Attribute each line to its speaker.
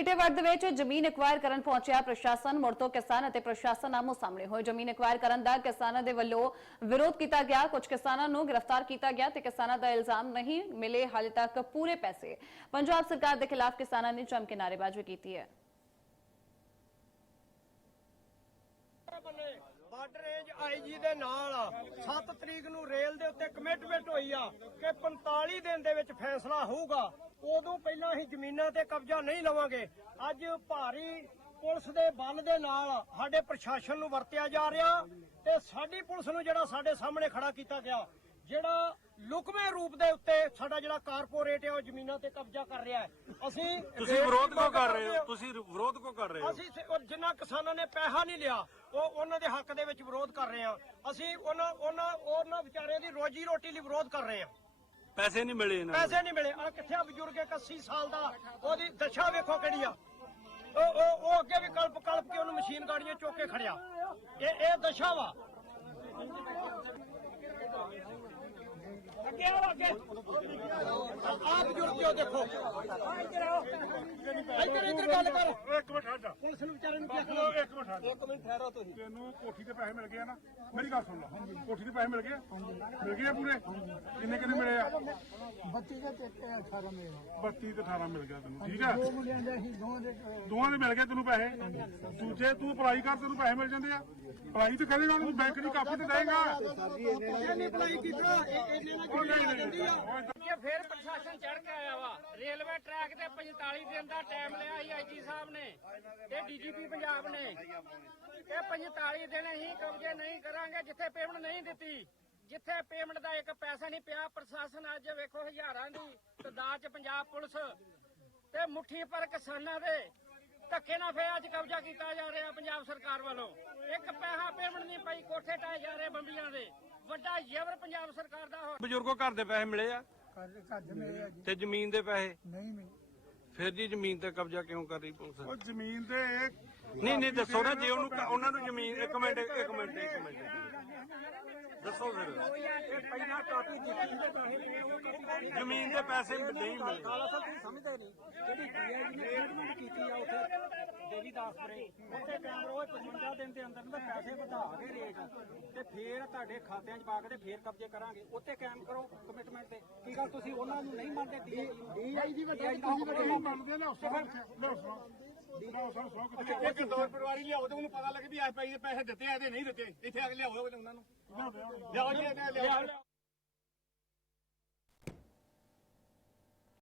Speaker 1: ਰੇਟੇ ਵਰਦ ਵਿੱਚ ਜ਼ਮੀਨ ਐਕਵਾਇਰ ਕਰਨ ਪਹੁੰਚਿਆ ਪ੍ਰਸ਼ਾਸਨ, ਮੁੜ ਤੋਂ ਕਿਸਾਨ ਅਤੇ ਪ੍ਰਸ਼ਾਸਨ ਆਮੋ ਸਾਹਮਣੇ ਹੋਏ। ਜ਼ਮੀਨ ਐਕਵਾਇਰ ਕਰਨ ਦਾ ਕਿਸਾਨਾਂ ਦੇ ਵੱਲੋਂ ਵਿਰੋਧ ਕੀਤਾ ਗਿਆ। ਕੁਝ ਕਿਸਾਨਾਂ ਨੂੰ ਗ੍ਰਿਫਤਾਰ ਕੀਤਾ ਗਿਆ ਤੇ ਕਿਸਾਨਾਂ ਦਾ ਇਲਜ਼ਾਮ ਨਹੀਂ ਮਿਲੇ ਹਾਲੇ ਤੱਕ ਪੂਰੇ ਪੈਸੇ। ਪੰਜਾਬ ਸਰਕਾਰ ਦੇ ਖਿਲਾਫ ਕਿਸਾਨਾਂ ਨੇ ਜੰਮ ਕੇ ਨਾਅਰੇਬਾਜ਼ੀ ਕੀਤੀ ਹੈ।
Speaker 2: ਬਾਰਡਰ ਰੇਂਜ ਆਈਜੀ ਦੇ ਨਾਲ 7 ਤਰੀਕ ਨੂੰ ਰੇਲ ਦੇ ਉੱਤੇ ਕਮਿਟਮੈਂਟ ਹੋਈ ਆ ਕਿ 45 ਦਿਨ ਦੇ ਵਿੱਚ ਫੈਸਲਾ ਹੋਊਗਾ। ਉਦੋਂ ਪਹਿਲਾਂ ਅਸੀਂ ਜ਼ਮੀਨਾਂ ਤੇ ਕਬਜ਼ਾ ਨਹੀਂ ਲਵਾਂਗੇ। ਅੱਜ ਭਾਰੀ ਪੁਲਿਸ ਦੇ ਬਲ ਦੇ ਨਾਲ ਸਾਡੇ ਪ੍ਰਸ਼ਾਸਨ ਨੂੰ ਵਰਤਿਆ ਜਾ ਰਿਹਾ ਤੇ ਸਾਡੀ ਪੁਲਿਸ ਨੂੰ ਜਿਹੜਾ ਸਾਡੇ ਸਾਹਮਣੇ ਖੜਾ ਕੀਤਾ ਗਿਆ। ਜਿਹੜਾ ਲੁਕਵੇਂ ਰੂਪ ਦੇ ਉੱਤੇ ਸਾਡਾ ਜਿਹੜਾ ਕਾਰਪੋਰੇਟ ਹੈ ਉਹ ਜ਼ਮੀਨਾਂ ਤੇ ਕਬਜ਼ਾ ਕਰ ਰਿਹਾ ਹੈ। ਅਸੀਂ
Speaker 3: ਤੁਸੀਂ ਵਿਰੋਧ ਕਿਉਂ ਕਰ ਰਹੇ ਹੋ? ਤੁਸੀਂ ਵਿਰੋਧ ਕਿਉਂ ਕਰ ਰਹੇ ਹੋ?
Speaker 2: ਅਸੀਂ ਸ- ਉਹ ਜਿਨ੍ਹਾਂ ਕਿਸਾਨਾਂ ਨੇ ਪੈਸਾ ਨਹੀਂ ਲਿਆ ਉਹ ਉਹਨਾਂ ਦੇ ਹੱਕ ਦੇ ਵਿੱਚ ਵਿਰੋਧ ਕਰ ਰਹੇ ਹਾਂ। ਅਸੀਂ ਉਹਨਾਂ ਉਹਨਾਂ ਉਹਨਾਂ ਵਿਚਾਰਿਆਂ ਦੀ ਰੋਜੀ ਰੋਟੀ ਲਈ ਵਿਰੋਧ ਕਰ ਰਹੇ ਹਾਂ।
Speaker 3: ਪੈਸੇ ਨਹੀਂ ਮਿਲੇ ਇਹਨਾਂ ਨੂੰ।
Speaker 2: ਪੈਸੇ ਨਹੀਂ ਮਿਲੇ। ਆ ਕਿੱਥੇ ਆ ਬਜ਼ੁਰਗ ਇੱਕ 80 ਸਾਲ ਦਾ ਉਹਦੀ ਦਸ਼ਾ ਵੇਖੋ ਕਿਹੜੀ ਆ। ਉਹ ਉਹ ਉਹ ਅੱਗੇ ਵੀ ਕਲਪ ਕਲਪ ਕੇ ਉਹਨੂੰ ਮਸ਼ੀਨ ਗਾੜੀਆਂ ਚੁੱਕ ਕੇ ਖੜਿਆ। ਇਹ ਇਹ ਦਸ਼ਾ ਵਾ ਅੱਗੇ ਆਓ ਅੱਗੇ ਆਪ ਬਜ਼ੁਰਗ ਜੋ ਦੇਖੋ। ਇੱਧਰ ਇੱਧਰ ਗੱਲ ਕਰ।
Speaker 4: ਇੱਕ ਮਿੰਟ ਹਟ ਜਾ।
Speaker 2: ਪੁਲਿਸ ਨੂੰ ਵਿਚਾਰੇ ਨੂੰ ਕੀ
Speaker 4: ਉਹ
Speaker 2: ਆਖਣਾ?
Speaker 4: ਇੱਕ ਮਿੰਟ ਹਟ ਜਾ।
Speaker 2: ਇੱਕ ਮਿੰਟ ਠਹਿਰੋ ਤੁਸੀਂ।
Speaker 4: ਤੈਨੂੰ ਕੋਠੀ ਦੇ ਪੈਸੇ ਮਿਲ ਗਏ ਆ ਨਾ। ਮੇਰੀ ਗੱਲ ਸੁਣ ਲੈ। ਕੋਠੀ ਦੇ ਪੈਸੇ ਮਿਲ ਗਏ ਆ? ਮਿਲ ਗਏ ਆ ਪੂਰੇ? ਕਿੰਨੇ ਕਿੰਨੇ ਮਿਲੇ ਆ?
Speaker 5: 32 ਦਾ ਤੇ 18 ਮੇਰਾ
Speaker 4: 32 ਤੇ 18 ਮਿਲ ਗਿਆ ਤੈਨੂੰ ਠੀਕ ਆ?
Speaker 5: ਦੋ ਮੁੰਡਿਆਂ ਦਾ ਹੀ ਦੋਵਾਂ ਦੇ ਅਹ,
Speaker 4: ਦੋਵਾਂ ਦੇ ਮਿਲ ਗਏ ਤੈਨੂੰ ਪੈਸੇ। ਦੂਜੇ ਤੂੰ ਅਪਲਾਈ ਕਰ ਤੈਨੂੰ ਪੈਸੇ ਮਿਲ ਜਾਂਦੇ ਆ। ਅਪਲਾਈ ਤੇ ਕਰੇਗਾ ਤੂੰ ਬੈਂਕ ਦੀ ਕਾਪੀ ਤੇ ਦੇਏਗਾ।
Speaker 2: ਇਹਨੇ ਅਪਲਾਈ ਕੀਤਾ ਇਹ- ਇਹਨੇ ਨਾਲ
Speaker 4: ਉਹ
Speaker 2: ਜਿਹੜੀ
Speaker 4: ਨਹੀਂ
Speaker 2: ਆ ਜਾਂਦੀ ਆ?
Speaker 4: ਨਹੀਂ
Speaker 6: ਇਹ ਫਿਰ ਪ੍ਰਸ਼ਾਸਨ ਚੜ ਕੇ ਆਇਆ ਵਾ। ਰੇਲਵੇ ਟਰੈਕ ਤੇ 45 ਦਿਨ ਦਾ ਟਾਈਮ ਲਿਆ ਸੀ ਆਈਜੀ ਸਾਹਿਬ ਨੇ ਤੇ ਡੀਜੀਪੀ ਪੰਜਾਬ ਨੇ। ਇਹ 45 ਦਿਨ ਅਸੀਂ ਕਬਜ਼ੇ ਨਹੀਂ ਕਰਾਂਗੇ, ਜਿੱਥੇ ਪੇਮੈਂਟ ਨਹੀਂ ਦਿੱਤੀ, ਜਿੱਥੇ ਪੇਮੈਂਟ ਦਾ ਇੱਕ ਪੈਸਾ ਨਹੀਂ ਪਿਆ, ਪ੍ਰਸ਼ਾਸਨ ਅੱਜ ਵੇਖੋ ਹਜ਼ਾਰਾਂ ਦੀ ਤਦਾਦ ਚ ਪੰਜਾਬ ਪੁਲਿਸ ਤੇ ਮੁੱਠੀ ਪਰ ਕਿਸਾਨਾਂ ਦੇ ਧੱਕੇ ਨਾਲ ਫੇਰ ਅੱਜ ਕਬਜ਼ਾ ਕੀਤਾ ਜਾ ਰਿਹਾ ਪੰਜਾਬ ਸਰਕਾਰ ਵੱਲੋਂ। ਇੱਕ ਪੈਸਾ ਪੇਮੈਂਟ ਨਹੀਂ ਪਈ, ਕੋਠੇ ਟਾਏ ਜਾ ਰਹੇ ਬੰਬੀਆਂ ਦੇ। ਵੱਡਾ ਜ਼ਬਰ ਪੰਜਾਬ ਸਰਕਾਰ ਦਾ ਹੋ
Speaker 3: ਬਜ਼ੁਰਗੋ, ਘਰ ਦੇ ਪੈਸੇ ਮਿਲੇ ਆ।
Speaker 5: ਘਰ ਘਰ ਮੇਰੇ ਆ ਜੀ
Speaker 3: ਤੇ ਜ਼ਮੀਨ ਦੇ ਪੈਸੇ
Speaker 5: ਨਹੀਂ ਮੈਂ
Speaker 3: ਫਿਰ ਜੀ ਜ਼ਮੀਨ ਤੇ ਕਬਜ਼ਾ ਕਿਉਂ ਕਰ ਰਹੀ ਪੁਲਿਸ
Speaker 4: ਉਹ ਜ਼ਮੀਨ ਤੇ ਇਹ
Speaker 3: ਨਹੀਂ ਨਹੀਂ ਦੱਸੋ ਨਾ ਜੇ ਉਹਨੂੰ ਉਹਨਾਂ ਨੂੰ ਜ਼ਮੀਨ ਇੱਕ ਮਿੰਟ ਇੱਕ ਮਿੰਟ ਇੱਕ ਮਿੰਟ ਦੱਸੋ ਫਿਰ
Speaker 2: ਪਹਿਲਾਂ ਕਾਪੀ ਦਿੱਤੀ ਤੇ ਪੈਸੇ
Speaker 3: ਜ਼ਮੀਨ ਦੇ ਪੈਸੇ ਨਹੀਂ ਮਿਲੇ
Speaker 2: ਕਾਲਾ ਸਾਹਿਬ ਤੁਸੀਂ ਸਮਝਦੇ ਨਹੀਂ ਜਿਹੜੀ ਡੀਆਈਜੀ ਨੇ ਟ੍ਰੀਟਮੈਂਟ ਕੀਤੀ ਆ ਉੱਥੇ ਦੇਵੀਦਾਸਪੁਰੇ ਉੱਥੇ ਕੈਮਰਾ ਉਹ 55 ਦਿਨ ਦੇ ਅੰਦਰ ਅੰਦਰ ਪੈਸੇ ਵਧਾ ਕੇ ਰੇਟ। ਤੇ ਫੇਰ ਤੁਹਾਡੇ ਖਾਤਿਆਂ 'ਚ ਪਾ ਕੇ ਤੇ ਫੇਰ ਕਬਜ਼ੇ ਕਰਾਂਗੇ। ਉੱਥੇ ਕਾਇਮ ਕਰੋ ਕਮਿਟਮੈਂਟ ਤੇ। ਕੀ ਗੱਲ ਤੁਸੀਂ ਉਹਨਾਂ ਨੂੰ ਨਹੀਂ ਮੰਨਦੇ? ਡੀਆਈਜੀ ਵੱਡਾ ਤੁਸੀਂ ਵੱਡਾ
Speaker 4: ਮੰਨਦੇ ਨੇ ਉਸ ਤੋਂ ਲਿਆਓ ਸੌ ਸੌ ਕਿਤੇ
Speaker 7: ਇੱਕ ਦੋ ਪਰਿਵਾਰੀ ਲਿਆਓ ਤੇ ਉਹਨੂੰ ਪਤਾ ਲੱਗੇ ਵੀ ਪੈਸੇ ਪੈਸੇ ਦਿੱਤੇ ਆ ਤੇ ਨਹੀਂ ਦਿੱਤੇ। ਇੱਥੇ ਆ ਕੇ ਲਿਆਓ ਉਹਨਾਂ ਨੂੰ। ਲਿਆਓ ਜੀ ਲਿਆਓ।